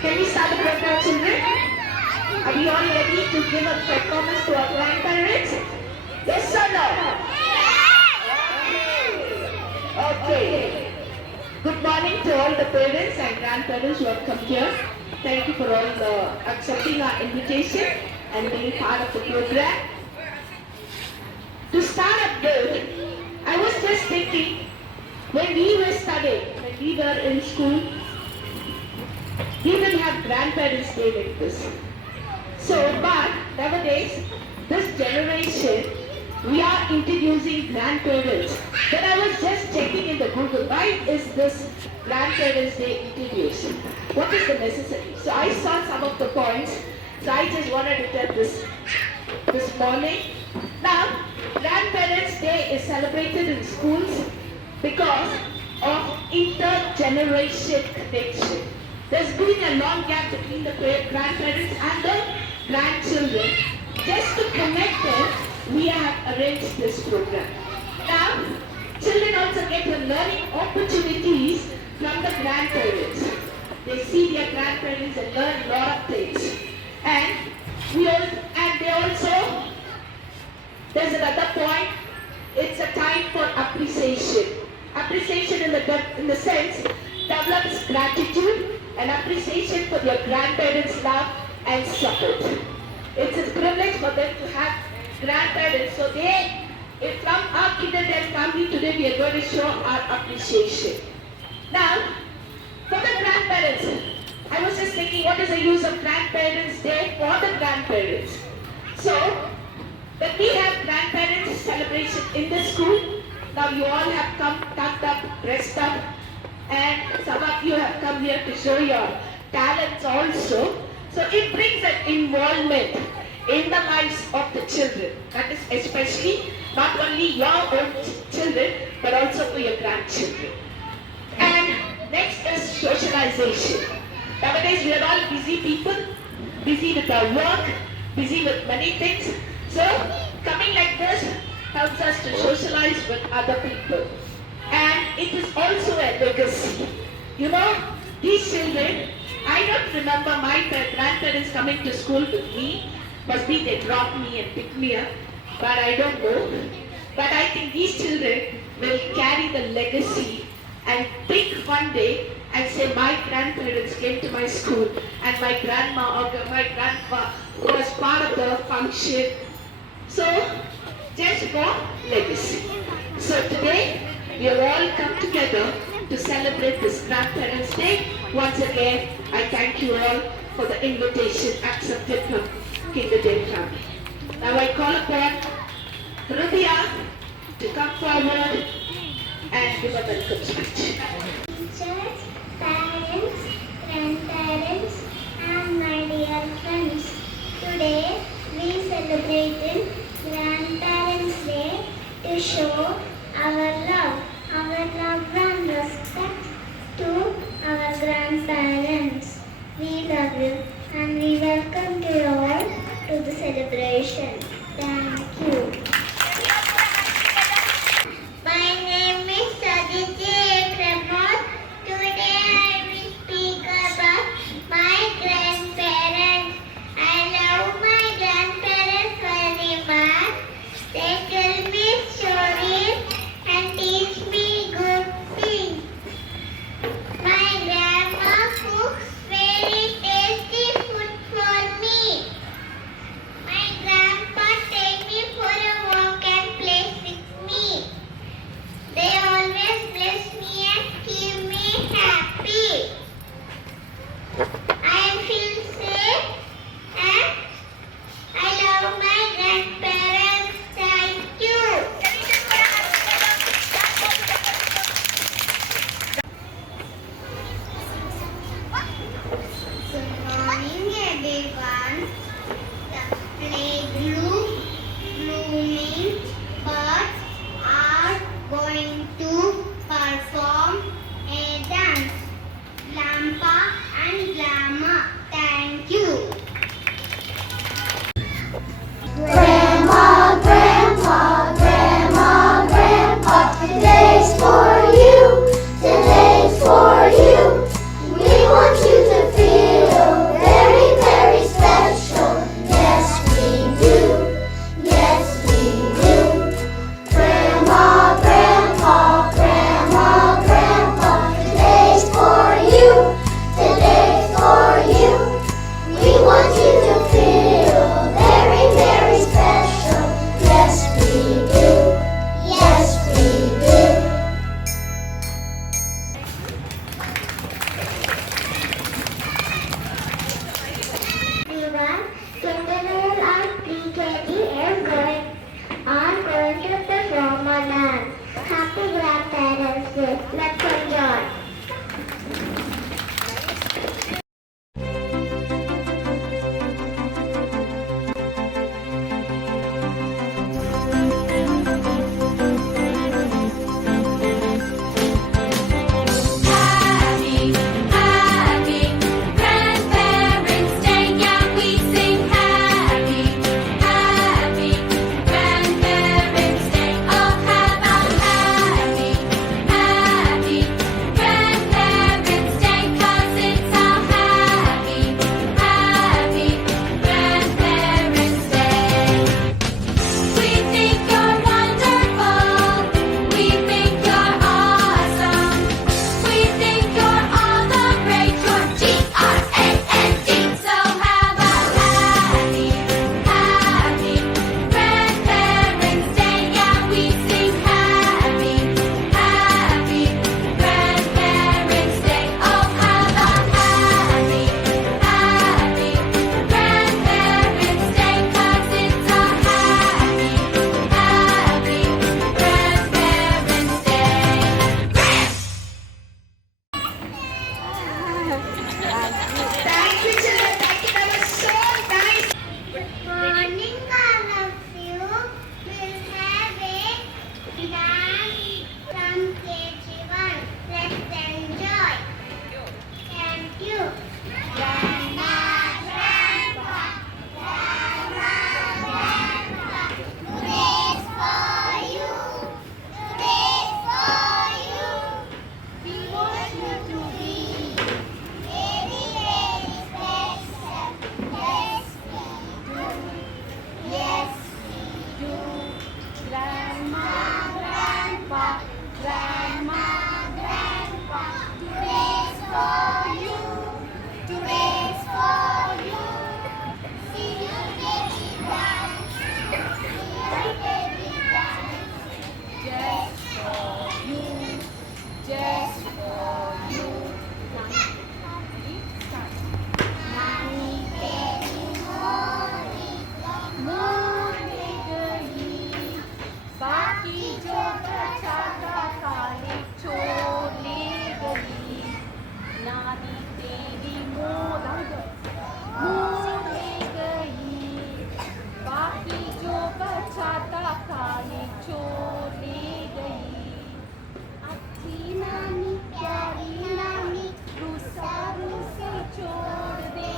Can we start the program, children? Are we all ready to give a performance to our grandparents? Yes or no? Okay. Good morning to all the parents and grandparents who have come here. Thank you for all accepting our invitation and being part of the program. To start up with, I was just thinking, when we were studying, when we were in school, we didn't have grandparents' day like this. So, but nowadays, this generation, we are introducing grandparents. But I was just checking in the Google, why is this Grandparents' Day introduced? What is the necessity? So I saw some of the points, so I just wanted to tell this morning. Now, Grandparents' Day is celebrated in schools because of intergeneration connection. There's been a long gap between the grandparents and the grandchildren. Just to connect them, we have arranged this program. Now, children also get the learning opportunities from the grandparents. They see their grandparents and learn a lot of things. And they also, there's another point, it's a time for appreciation. Appreciation in the sense develops gratitude and appreciation for their grandparents' love and support. It's a privilege for them to have grandparents. So from our kindergarten family today, we are going to show our appreciation. Now, for the grandparents, I was just thinking, what is the use of Grandparents' Day for the grandparents? So, when we have grandparents celebration in the school, now you all have come tucked up, dressed up, and some of you have come here to show your talents also. So it brings an involvement in the lives of the children. That is especially not only your own children, but also for your grandchildren. And next is socialization. Nowadays we are all busy people, busy with our work, busy with many things. So coming like this helps us to socialize with other people. And it is also a legacy. You know, these children, I don't remember my grandparents coming to school with me. Must be they dropped me and picked me up, but I don't know. But I think these children will carry the legacy and think one day and say, my grandparents came to my school and my grandma or my grandpa was part of the function. So, just for legacy. So today, we have all come together to celebrate this Grandparents' Day. Once again, I thank you all for the invitation accepted from Kinderdale family. Now I call upon Rubia to come forward and give a welcome speech. Teachers, parents, grandparents, and my dear friends. Today we celebrated Grandparents' Day to show our love and respect to our grandparents. We love you and we welcome you all to the celebration. Thank you. My name is Saditi Pramod. Today I will speak about my grandparents. I love my grandparents very much. They tell me stories and teach me good things. My grandma cooks very tasty food for me. My grandpa Grandma, Grandpa, today's for you. Today's for you. See you baby dance. See you baby dance. Just for you. Just for you. नानी तेरी मोरनी गई, बाकी जो बचा था खाली छोड़ ले गई। नानी तेरी मोरनी गई, बाकी जो बचा था खाली छोड़ ले गई। अच्छी नानी प्यारी नानी रूसा रूसा छोड़ दे।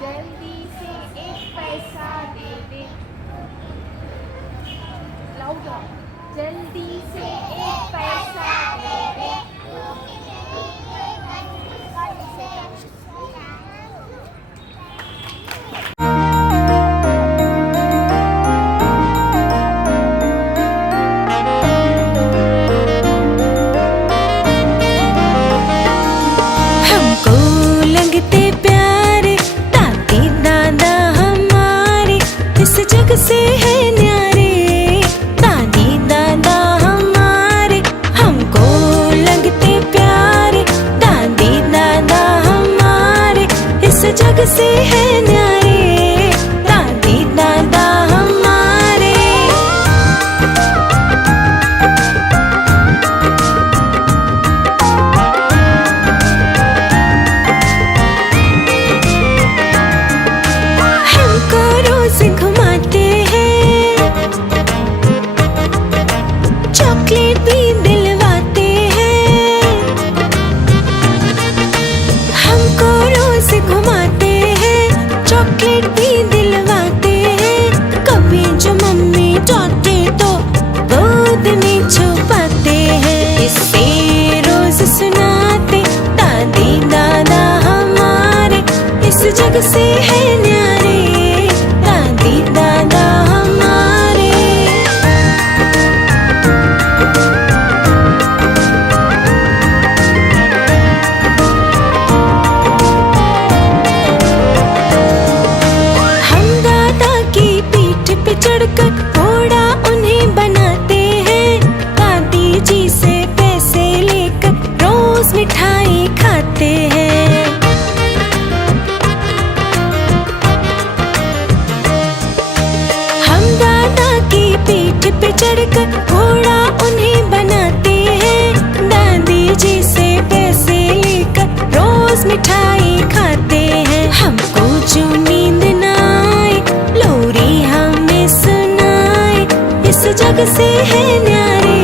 जल्दी से एक पैसा दे दे। लाउडर, जल्दी से एक पैसा दे दे। हमको लगते प्यारे दादी दादा हमारे, इस जग से है न्यारे दादी दादा हमारे। हमको लगते प्यारे दादी दादा हमारे, इस जग से है न्यारे दादी दादा हमारे। हमको रोज घुमाते हैं, चॉकलेट भी दिलवाते हैं। हमको रोज घुमाते हैं, चॉकलेट भी दिलवाते हैं। कभी जो मम्मी डांटे तो गोद में छुपाते हैं। इससे रोज सुनाते दादी दादा हमारे, इस जग से है न्यारे दादी दादा हमारे। हम दादा की पीठ पे चढ़कर घोड़ा उन्हें बनाते हैं। दादी जी से पैसे लेकर रोज मिठाई खाते हैं। हम दादा की पीठ पे चढ़कर घोड़ा उन्हें बनाते हैं। दादी जी से पैसे लेकर रोज मिठाई खाते हैं। हमको जो नींद ना आए लोरी हमें सुनाए, इस जग से है न्यारे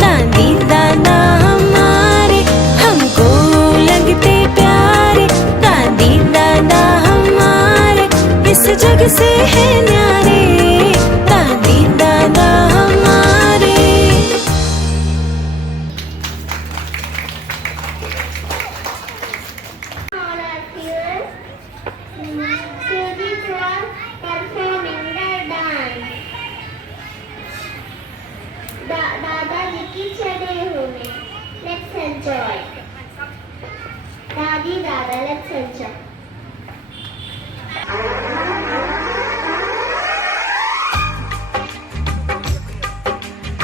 दादी दादा हमारे। हमको लगते प्यारे दादी दादा हमारे, इस जग से है न्यारे दादी दादा हमारे। All of you, students were performing their dance. दादाजी की चढ़े हुए, let's enjoy. दादी दादा, let's enjoy.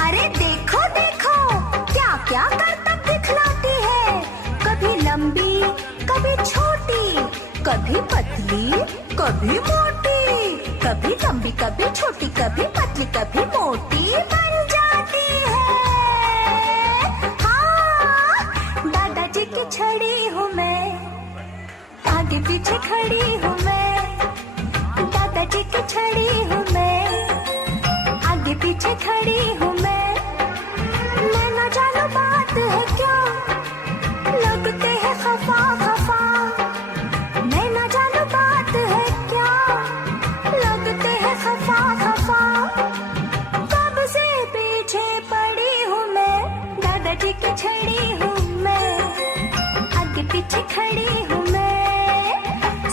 अरे देखो देखो क्या क्या करतब दिखलाती है। कभी लंबी कभी छोटी, कभी पतली कभी मोटी, कभी लंबी कभी छोटी, कभी पतली कभी मोटी बन जाती है। हाँ, दादाजी की छड़ी हूँ मैं, आगे पीछे खड़ी हूँ मैं। दादाजी की छड़ी हूँ मैं, आगे पीछे खड़ी हूँ मैं। मैं न जानू बात है क्या, लगते हैं खफा खफा। मैं न जानू बात है क्या, लगते हैं खफा खफा। कब से पीछे पड़ी हूँ मैं, दादाजी की छड़ी हूँ मैं, आगे पीछे खड़ी हूँ मैं।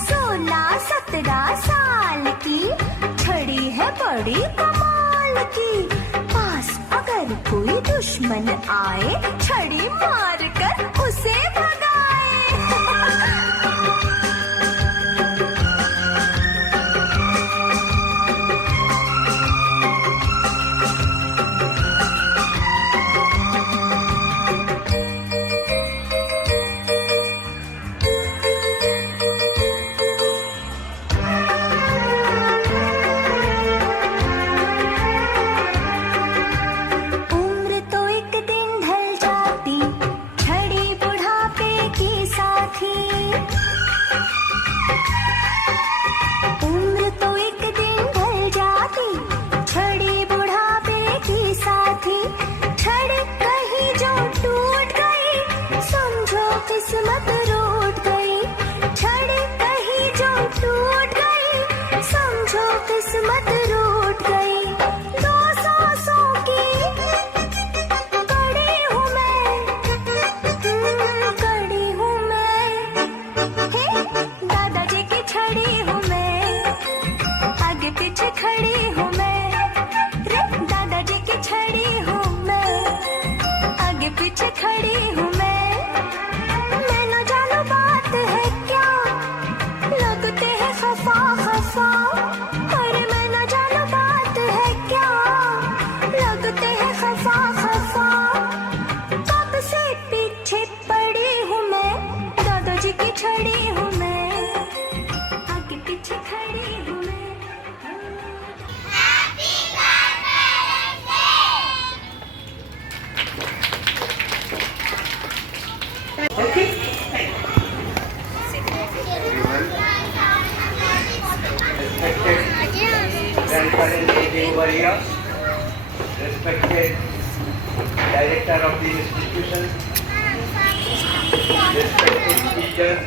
सोना बड़ी कमाल की। पास अगर कोई दुश्मन आए, छड़ी मार कर उसे भगाए। उम्र तो एक दिन ढल जाती, छड़ी बुढ़ापे की साथी। उम्र तो एक दिन ढल जाती, छड़ी बुढ़ापे की साथी। छड़ी कहीं जो टूट गई, समझो किस्मत रूठ गई। छड़ी कहीं जो टूट गई, समझो किस्मत रूठ गई। दो सांसों की कड़ी हूँ मैं, कड़ी हूँ मैं। हे दादाजी की छड़ी हूँ मैं, आगे पीछे खड़ी हूँ मैं। रे दादाजी की छड़ी हूँ मैं, आगे पीछे खड़ी हूँ मैं। मैं न जानू बात है क्या, लगते हैं खफा खफा। अरे मैं न जानू बात है क्या, लगते हैं खफा खफा। कब से पीछे पड़ी हूँ मैं, दादाजी की छड़ी हूँ मैं, आगे पीछे खड़ी हूँ मैं। Okay? Respected grandparents sitting over here, respected director of the institution, respected teachers,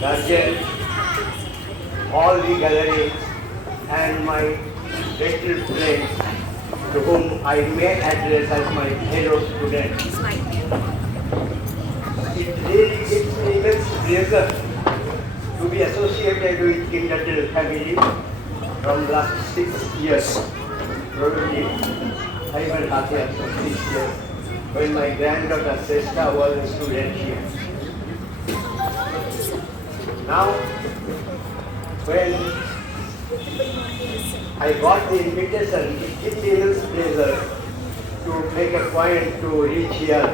guardians, all the gallery, and my little friends to whom I may address as my fellow students. It really gives me immense pleasure to be associated with Kindertel family from last 6 years, probably 5.5 years or 6 years, when my granddaughter Sesta was a student here. Now, when I got the invitation, it gives me immense pleasure to make a point to reach here,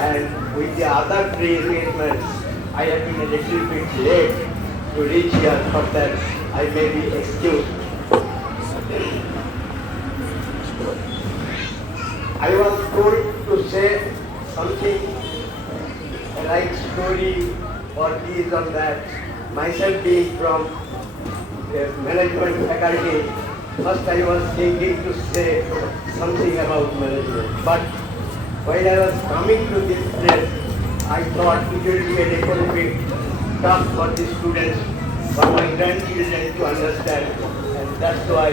and with the other pre-engagements, I have been a little bit late to reach here, for that I may be excused. I was told to say something like story or this or that. Myself being from management faculty, first I was thinking to say something about management. But while I was coming to this place, I thought it will be a little bit tough for the students, for my grandchildren to understand, and that's why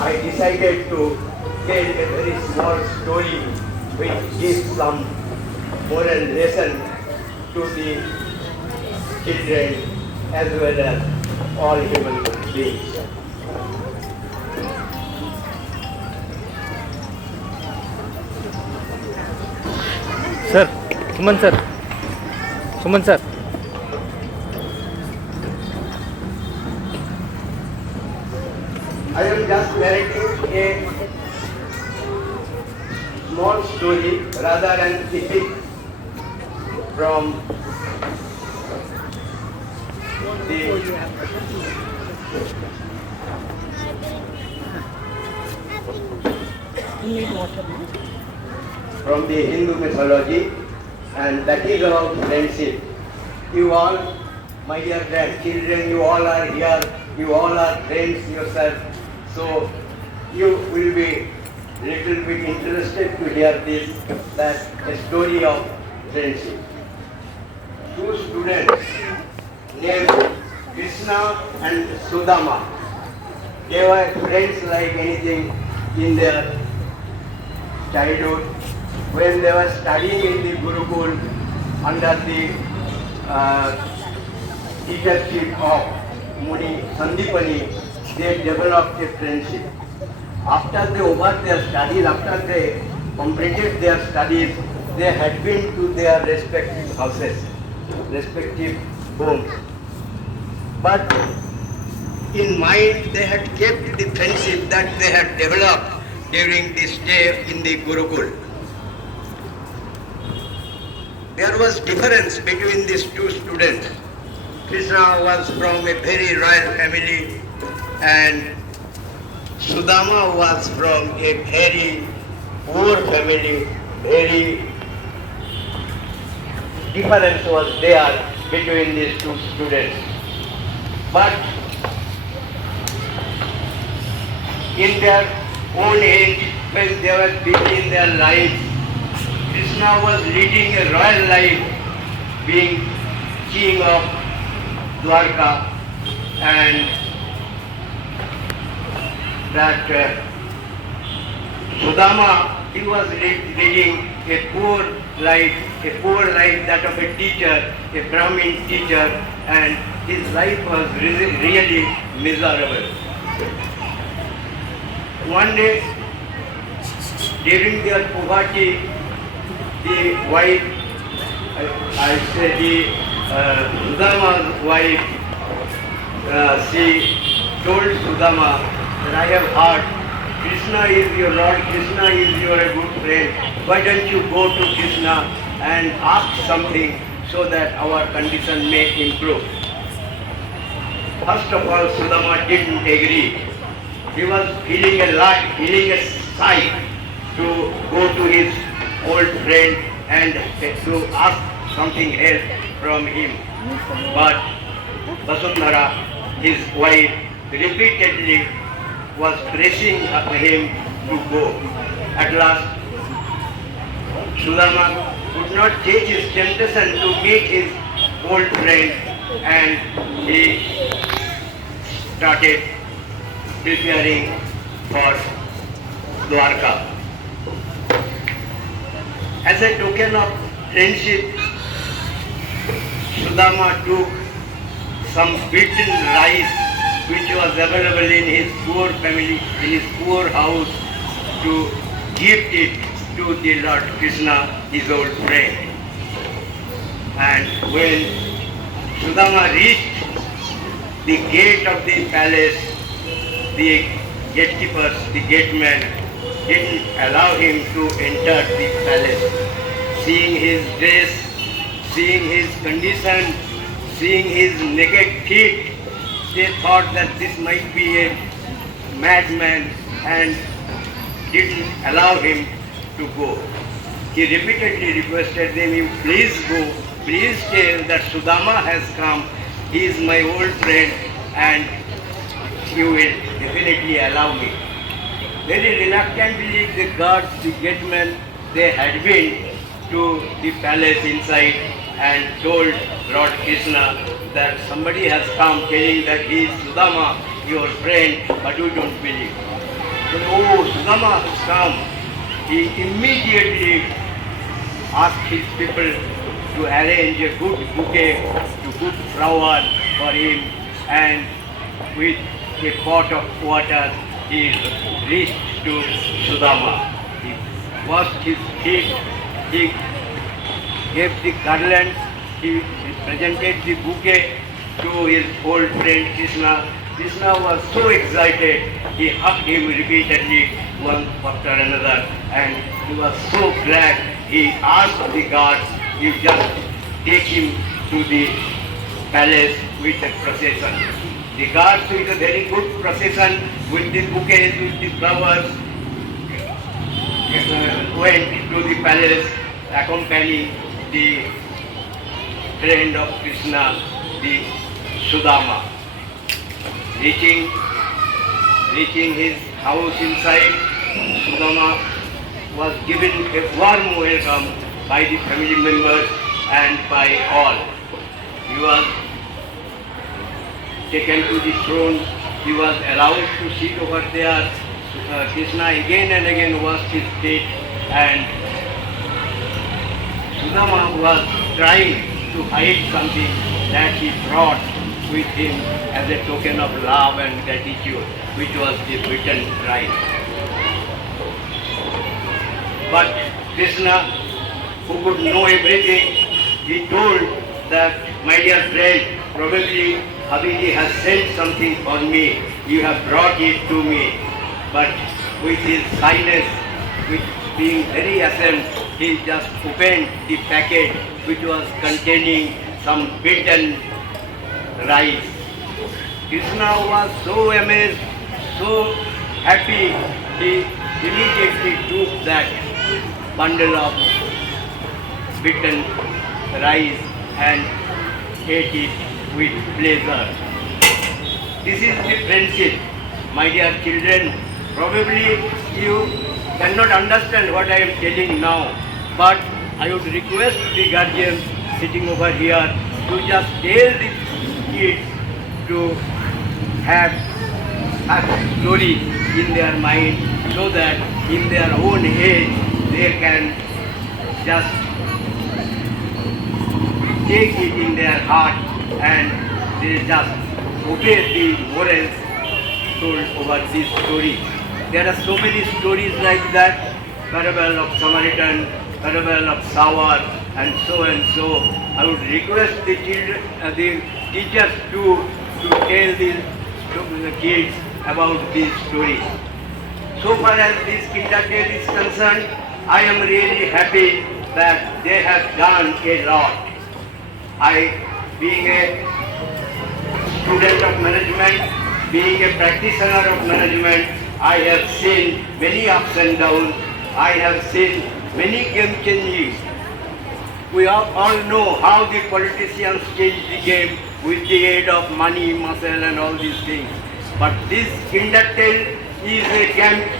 I decided to tell a very small story which gives some moral lesson to the children as well as all human beings. Sir Suman sir Suman sir I am just narrating a small story rather than epic from the Hindu mythology, and that is about friendship. You all, my dear grandchildren, you all are here, you all are friends yourself, so you will be little bit interested to hear this, that a story of friendship. Two students named Krishna and Sudama, they were friends like anything in their childhood. When they were studying in the Gurukul under the leadership of Muni Sandipani, they developed a friendship. After they over their studies, after they completed their studies, they had been to their respective houses, respective homes. But in mind, they had kept the friendship that they had developed during the stay in the Gurukul. There was difference between these two students. Krishna was from a very royal family and Sudama was from a very poor family. Very difference was there between these two students. But in their own age, when they were busy in their lives, Krishna was leading a royal life, being king of Dwarka, and that Sudama, he was leading a poor life that of a teacher, a Brahmin teacher, and his life was really miserable. One day, during their poverty, the wife, Sudama's wife, she told Sudama that I have heard Krishna is your Lord, Krishna is your good friend. Why don't you go to Krishna and ask something so that our condition may improve? First of all, Sudama didn't agree. He was feeling a sigh to go to his old friend and to ask something else from him. But Vasundhara, his wife, repeatedly was pressing him to go. At last, Sudama could not take his temptation to meet his old friend and he started preparing for Dwarka. As a token of friendship, Sudama took some beaten rice which was available in his poor family, in his poor house, to gift it to the Lord Krishna, his old friend. And when Sudama reached the gate of the palace, the gatekeepers, the gateman, didn't allow him to enter the palace. Seeing his dress, seeing his condition, seeing his naked feet, they thought that this might be a madman and didn't allow him to go. He repeatedly requested them, "You please go, please tell that Sudama has come, he is my old friend and you will definitely allow me." Very reluctantly the guards, the gatemen, they had been to the palace inside and told Lord Krishna that somebody has come telling that he is Sudama, your friend, but we don't believe. So, oh, Sudama has come. He immediately asked his people to arrange a good bouquet, a good flower for him, and with a pot of water he reached to Sudama. He washed his feet, he gave the garland, he presented the bouquet to his old friend Krishna. Krishna was so excited, he hugged him repeatedly one after another, and he was so glad. He asked the guards, "You just take him to the palace with a procession." The guards with a very good procession, with the bouquets, with the flowers, went to the palace accompanying the friend of Krishna, the Sudama. Reaching his house inside, Sudama was given a warm welcome by the family members and by all. He was taken to the throne, he was allowed to sit over there. Krishna again and again washed his feet, and Sudama was trying to hide something that he brought with him as a token of love and gratitude, which was the Britain rice. But Krishna, who could know everything, he told that, my dear friend, probably Habiji has sent something for me. You have brought it to me. But with his shyness, with being very ashamed, he just opened the packet which was containing some beaten rice. Krishna was so amazed, so happy, he immediately took that bundle of beaten rice and ate it with pleasure. This is the friendship, my dear children. Probably you cannot understand what I am telling now, but I would request the guardians sitting over here to just tell the kids to have a story in their mind so that in their own age they can just take it in their heart and they just obey the morals told over this story. There are so many stories like that, parable of Samaritan, parable of Sower, and so and so. I would request the children, the teachers to tell the kids about this story. So far as this kindergarten is concerned, I am really happy that they have done a lot. I, being a student of management, being a practitioner of management, I have seen many ups and downs. I have seen many game changes. We all know how the politicians change the game with the aid of money, muscle and all these things. But this kindergarten is a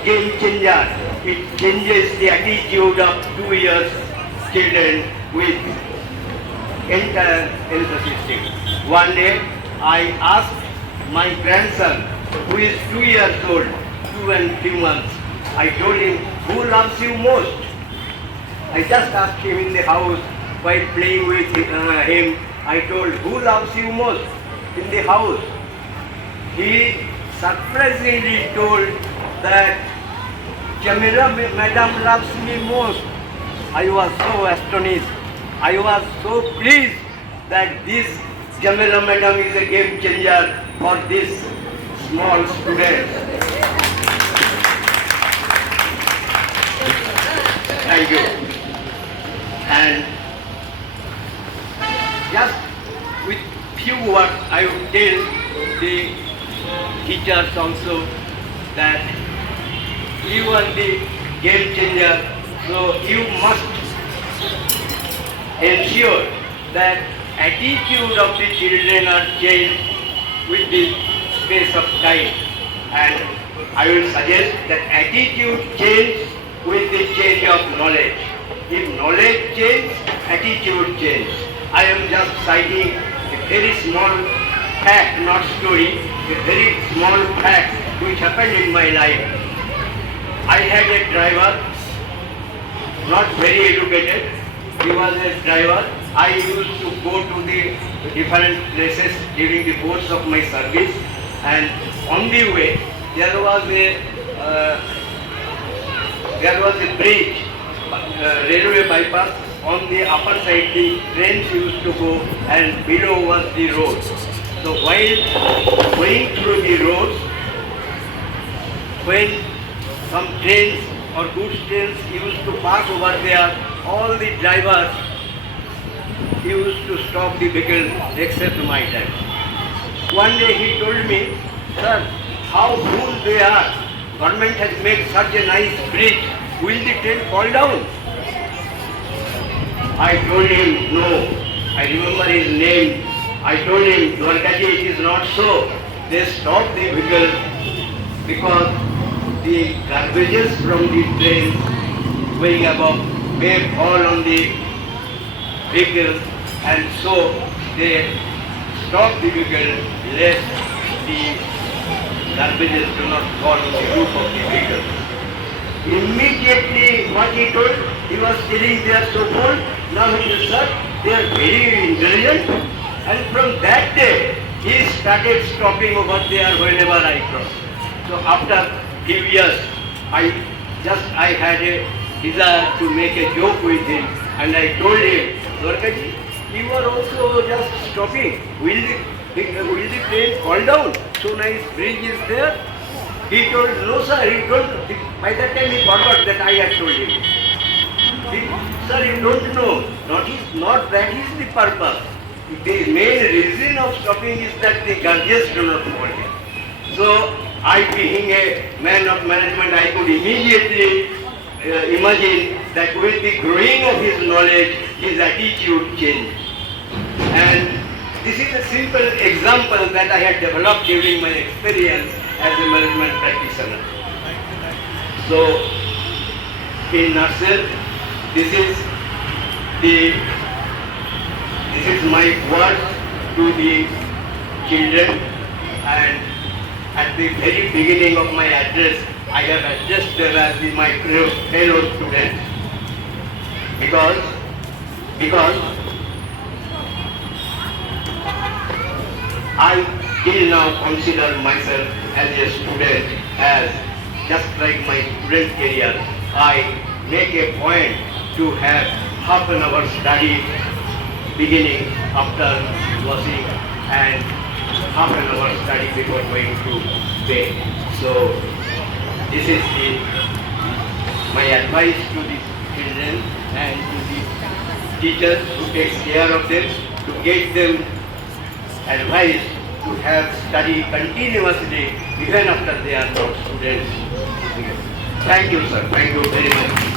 game changer. It changes the attitude of 2 years children with entire emphasis. One day I asked my grandson, who is 2 years old, 2 and 3 months, I told him, who loves you most? I just asked him in the house while playing with him. I told, who loves you most in the house? He surprisingly told that Jamila madam loves me most. I was so astonished. I was so pleased that this Jamila madam is a game changer for this small student. Thank you. And just with few words, I would tell the teachers also that you are the game changer, so you must ensure that attitude of the children are changed with the space of time. And I will suggest that attitude change with the change of knowledge. If knowledge change, attitude change. I am just citing a very small fact, not story, a very small fact which happened in my life. I had a driver, not very educated. He was a driver. I used to go to the different places during the course of my service, and on the way there was a bridge, railway bypass. On the upper side the trains used to go and below was the road. So while going through the roads, when some trains or goods trains used to pass over there, all the drivers used to stop the vehicle except my dad. One day he told me, sir, how cool they are. Government has made such a nice bridge. Will the train fall down? I told him, no. I remember his name. I told him, Dwarkaji, it is not so. They stopped the vehicle because the garbages from the train going above may fall on the vehicle, and so they stop the vehicle lest the garbages do not fall on the roof of the vehicle. Immediately what he told, he was telling they are so cool. Now he said, sir, they are very intelligent. And from that day, he started stopping over there whenever I crossed. So after few years, I had a desire to make a joke with him, and I told him, Dwarkaji, you are also just stopping. Will the train fall down? So nice bridge is there. He told, no sir, he told, by that time he forgot that I had told him. Sir, you don't know, not that is the purpose. The main reason of stopping is that the guardians do not want it. So, I being a man of management, I could immediately imagine that with the growing of his knowledge, his attitude changed. And this is a simple example that I had developed during my experience as a management practitioner. So, in nutshell, this is my word to the children, and at the very beginning of my address, I have addressed them as my fellow students because I till now consider myself as a student, as just like my student career, I make a point to have half an hour study beginning after washing and half an hour study before going to bed. So this is my advice to the children and to the teachers who takes care of them, to get them advised to have study continuously even after they are not students. Thank you, sir. Thank you very much.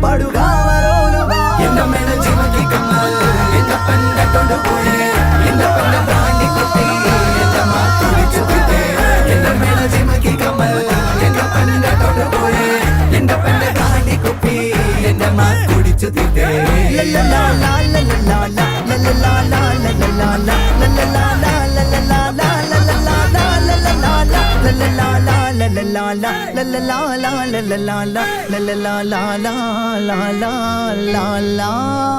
Paduga बेइज्जती तेरी ला ला ला ला ला ला ला ला ला ला ला ला ला ला ला la la la la